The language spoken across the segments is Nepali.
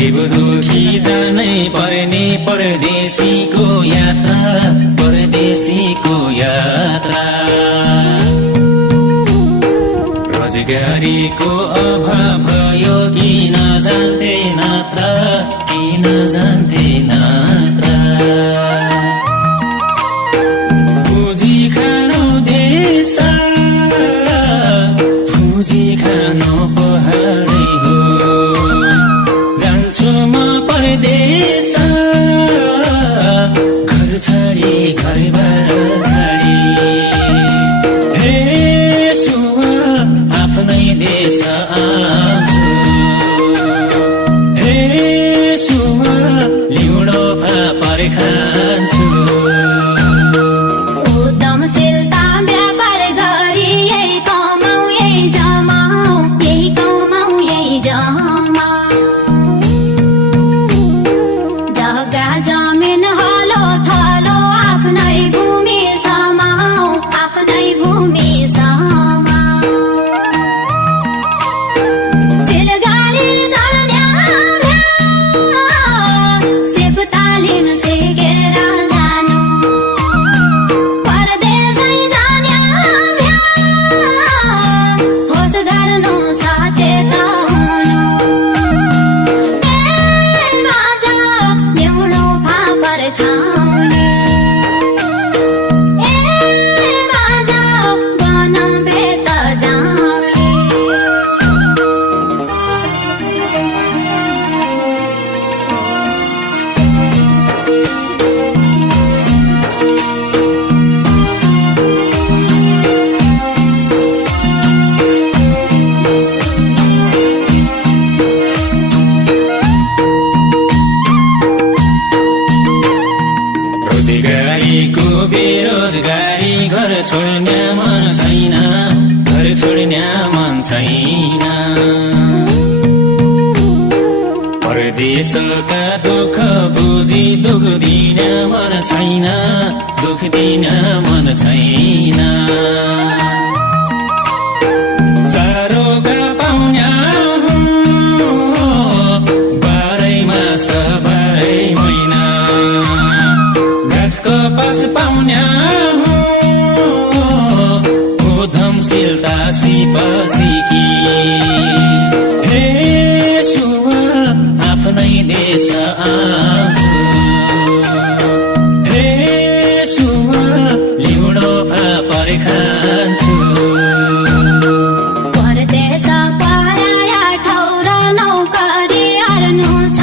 गरिब दुखी जानै पर्ने परदेशीको यात्रा रोजगारीको अभाव भयो किन जान्दैन त पुँजी खानु देश पुँजी खानु पहाडै हो जान्छु म परदेश घर छाडी घरबार छाडी हे सुवा आफ्नै देश आउँछु हे सुवा लिउँडो फापर खान्छु उद्यमशीलता व्यापार गरी यही कमाऊ यही जमाऊ जग्गा जमिन हलो थलो आफ्नै भूमि समाऊ चिलगाडी चल्ने सिप तालिम सिकेर जानु परदेशै जाने खोज गर्नु सचेत हुनु माझ ल्याउनु फापर खाउने माझ बन बेत जाउने रोजगारीको बेरोजगारी घर छोड्ने मन छैन परदेशका दुःख बुझी दुख दिन मन छैन चारोगा पाउन्या बाह्रै मास बाह्रै महिना घाँसको पास पाउन्या उद्यमशीलता सिकी हे सुवा आफ्नै देश आउँछु हे सुवा लिउँडो फापर खान्छु परदेश पराया ठाउँ र नौकरी अर्नु छ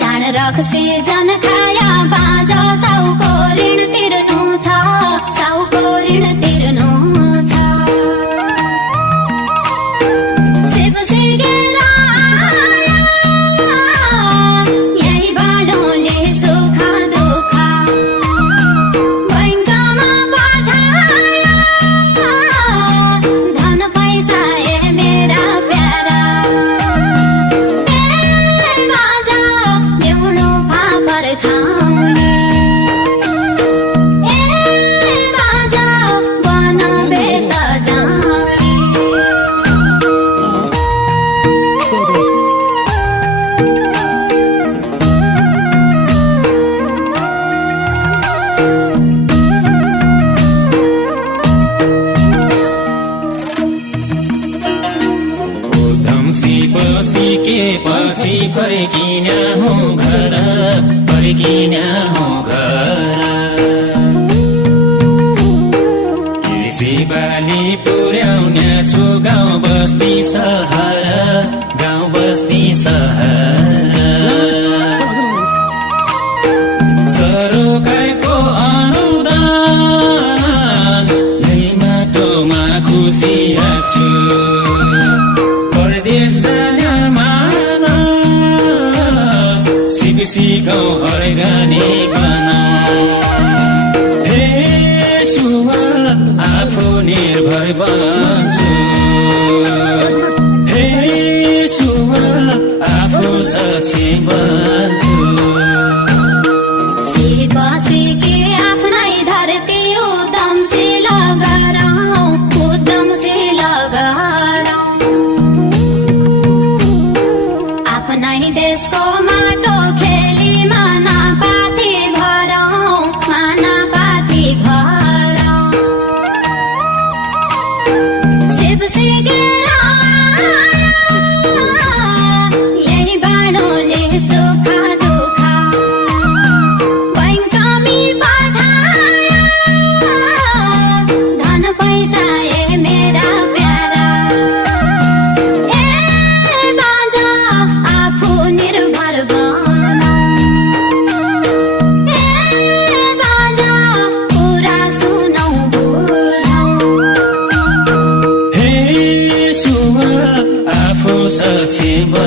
जान रक्सी जन खाया बाँझ साउको ऋण तिर्नु छ सिप सिकेर आया यही बाटोले सुख दुःख बैंकमा पठाया धन पैसा मेरा प्यारा माझ ल्याउनु फापर खाउने माझ बन बेत जाउने सिकेपछि फर्किने हो घर कृषि बाली पुर्याउने छु गाउँ बस्ती सहर सरकारको अनुदान यही माटोमा खुसी राख्छु परदेश जाने मान सिकाऊ हैरानी बना हे सुवा आफू निर्भर बन्छु हे सुवा आफू सक्षम बन्छु सिके आफ्नै धरती उद्यमशील गरौँ पछि